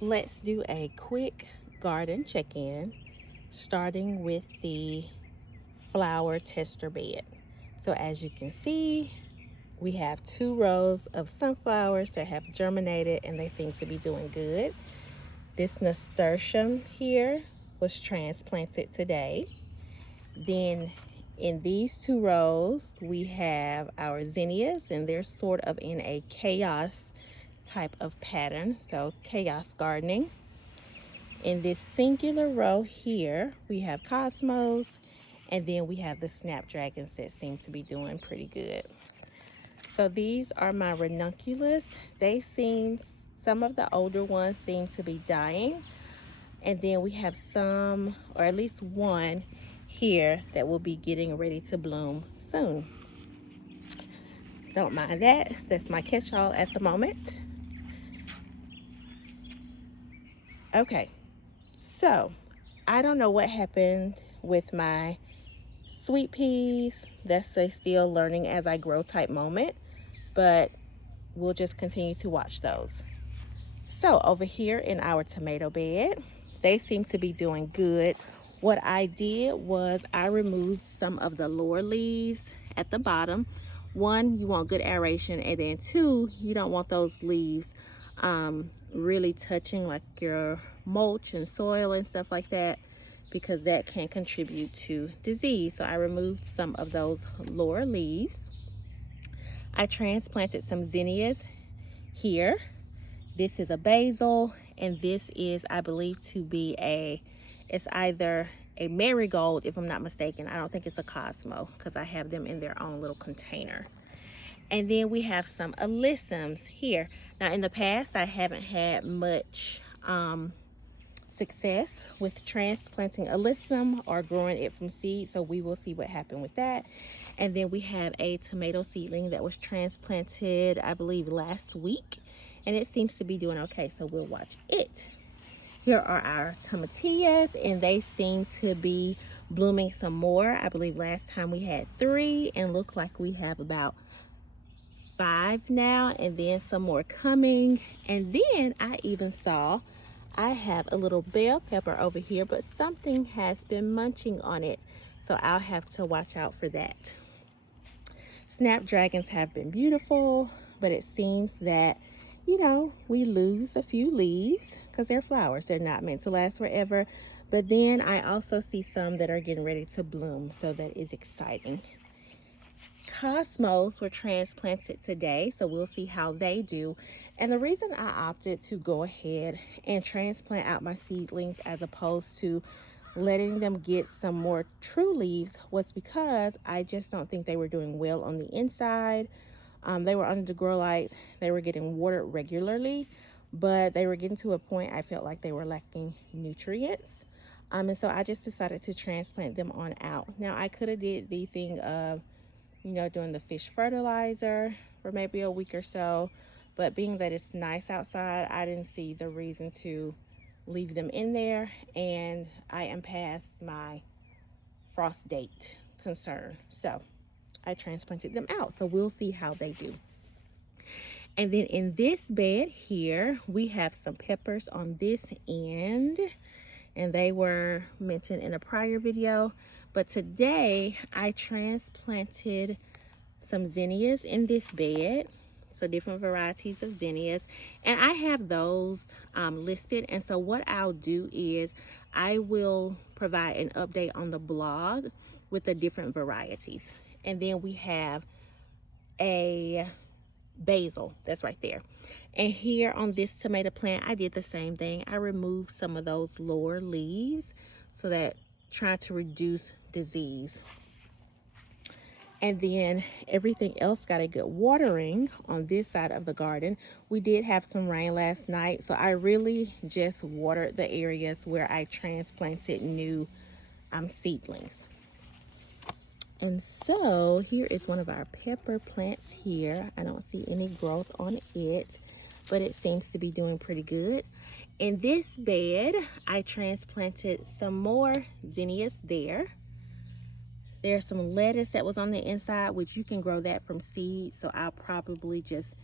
Let's do a quick garden check-in, starting with the flower tester bed. So as you can see, we have 2 rows of sunflowers that have germinated and they seem to be doing good. This nasturtium here was transplanted today. Then in these 2 rows, we have our zinnias, and they're sort of in a chaos type of pattern, so chaos gardening. In this singular row here, we have cosmos, and then we have the snapdragons that seem to be doing pretty good. So these are my ranunculus. Some of the older ones seem to be dying. And then we have some, or at least one here that will be getting ready to bloom soon. Don't mind that. That's my catch-all at the moment. Okay, so I don't know what happened with my sweet peas. That's a still learning as I grow type moment, but we'll just continue to watch those. So over here in our tomato bed, they seem to be doing good. What I did was I removed some of the lower leaves at the bottom. One, you want good aeration, and then two, you don't want those leaves really touching like your mulch and soil and stuff like that, because that can contribute to disease. So I removed some of those lower leaves. I transplanted some zinnias here. This is a basil, and this is, I believe, to be it's either a marigold, if I'm not mistaken. I don't think it's a cosmo, because I have them in their own little container. And then we have some alyssums here. Now, in the past, I haven't had much success with transplanting alyssum or growing it from seed, so we will see what happened with that. And then we have a tomato seedling that was transplanted, I believe, last week, and it seems to be doing okay, so we'll watch it. Here are our tomatillas, and they seem to be blooming some more. I believe last time we had 3, and look like we have about 5 now, and then some more coming. And then I even saw I have a little bell pepper over here, but something has been munching on it, so I'll have to watch out for that. Snapdragons have been beautiful, but it seems that, we lose a few leaves because they're flowers. They're not meant to last forever. But then I also see some that are getting ready to bloom, so that is exciting. Cosmos were transplanted today, so we'll see how they do. And the reason I opted to go ahead and transplant out my seedlings as opposed to letting them get some more true leaves was because I just don't think they were doing well on the inside. They were under the grow lights. They were getting watered regularly, but they were getting to a point I felt like they were lacking nutrients. And so I just decided to transplant them on out. Now, I could have did the thing of doing the fish fertilizer for maybe a week or so. But being that it's nice outside, I didn't see the reason to leave them in there. And I am past my frost date concern. So I transplanted them out. So we'll see how they do. And then in this bed here, we have some peppers on this end. And they were mentioned in a prior video. But today I transplanted some zinnias in this bed, so different varieties of zinnias, and I have those listed. And so what I'll do is I will provide an update on the blog with the different varieties. And then we have a basil that's right there. And here on this tomato plant, I did the same thing. I removed some of those lower leaves so that trying to reduce disease. And then everything else got a good watering on this side of the garden. We did have some rain last night, so I really just watered the areas where I transplanted new seedlings. And so here is one of our pepper plants here. I don't see any growth on it, but it seems to be doing pretty good. In this bed, I transplanted some more zinnias there. There's some lettuce that was on the inside, which you can grow that from seed. So I'll probably just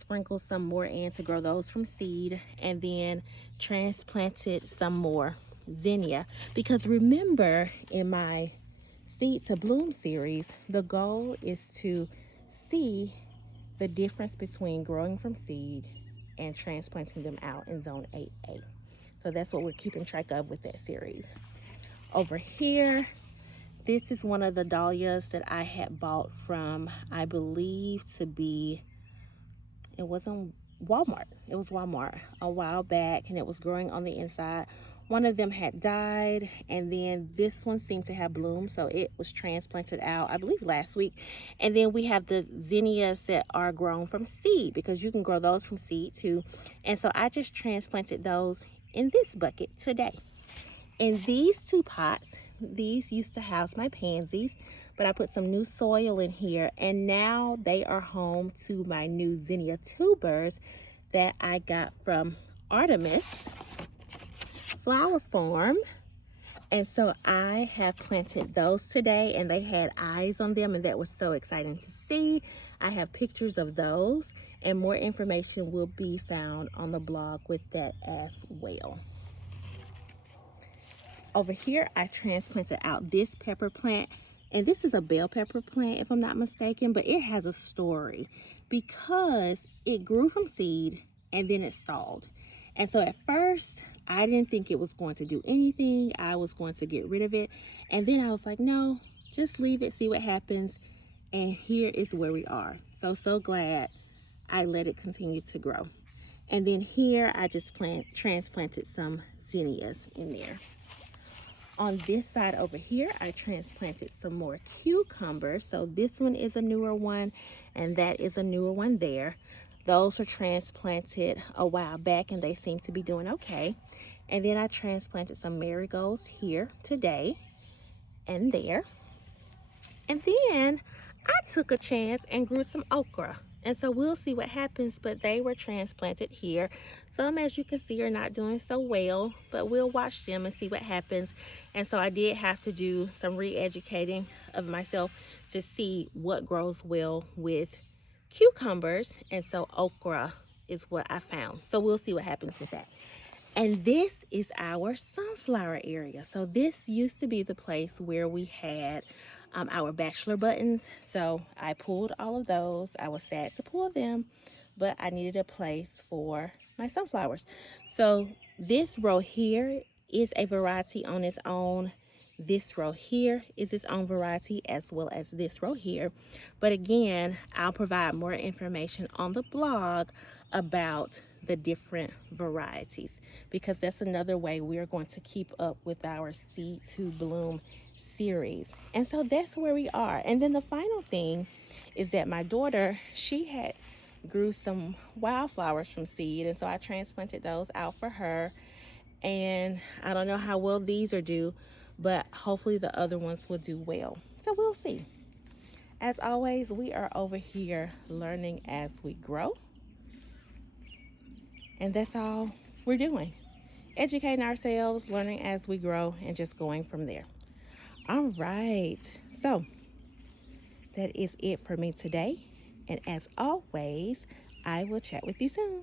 sprinkled some more in to grow those from seed, and then transplanted some more zinnia. Because remember, in my Seed to Bloom series, the goal is to see the difference between growing from seed and transplanting them out in zone 8A. So that's what we're keeping track of with that series. Over here, this is one of the dahlias that I had bought from, I believe to be, it wasn't Walmart. It was Walmart a while back, and it was growing on the inside. One of them had died, and then this one seemed to have bloomed, so it was transplanted out, I believe, last week. And then we have the zinnias that are grown from seed, because you can grow those from seed too. And so I just transplanted those in this bucket today. In these two pots, these used to house my pansies, but I put some new soil in here, and now they are home to my new zinnia tubers that I got from Artemis Flower Farm. And so I have planted those today, and they had eyes on them, and that was so exciting to see. I have pictures of those, and more information will be found on the blog with that as well. Over here, I transplanted out this pepper plant, and this is a bell pepper plant if I'm not mistaken, but it has a story because it grew from seed and then it stalled. And so at first, I didn't think it was going to do anything. I was going to get rid of it. And then I was like, no, just leave it, see what happens. And here is where we are. So glad I let it continue to grow. And then here, I just transplanted some zinnias in there. On this side over here, I transplanted some more cucumbers. So this one is a newer one, and that is a newer one there. Those were transplanted a while back, and they seem to be doing okay. And then I transplanted some marigolds here today and there. And then I took a chance and grew some okra. And so we'll see what happens, but they were transplanted here. Some, as you can see, are not doing so well, but we'll watch them and see what happens. And so I did have to do some re-educating of myself to see what grows well with cucumbers. And so okra is what I found. So we'll see what happens with that. And this is our sunflower area. So this used to be the place where we had our bachelor buttons. So I pulled all of those. I was sad to pull them, but I needed a place for my sunflowers. So this row here is a variety on its own. This row here is its own variety, as well as this row here. But again, I'll provide more information on the blog about the different varieties, because that's another way we're going to keep up with our Seed to Bloom series. And so that's where we are. And then the final thing is that my daughter, she had grew some wildflowers from seed, and so I transplanted those out for her. And I don't know how well these are due, but hopefully the other ones will do well. So we'll see. As always, we are over here learning as we grow. And that's all we're doing. Educating ourselves, learning as we grow, and just going from there. All right. So that is it for me today. And as always, I will chat with you soon.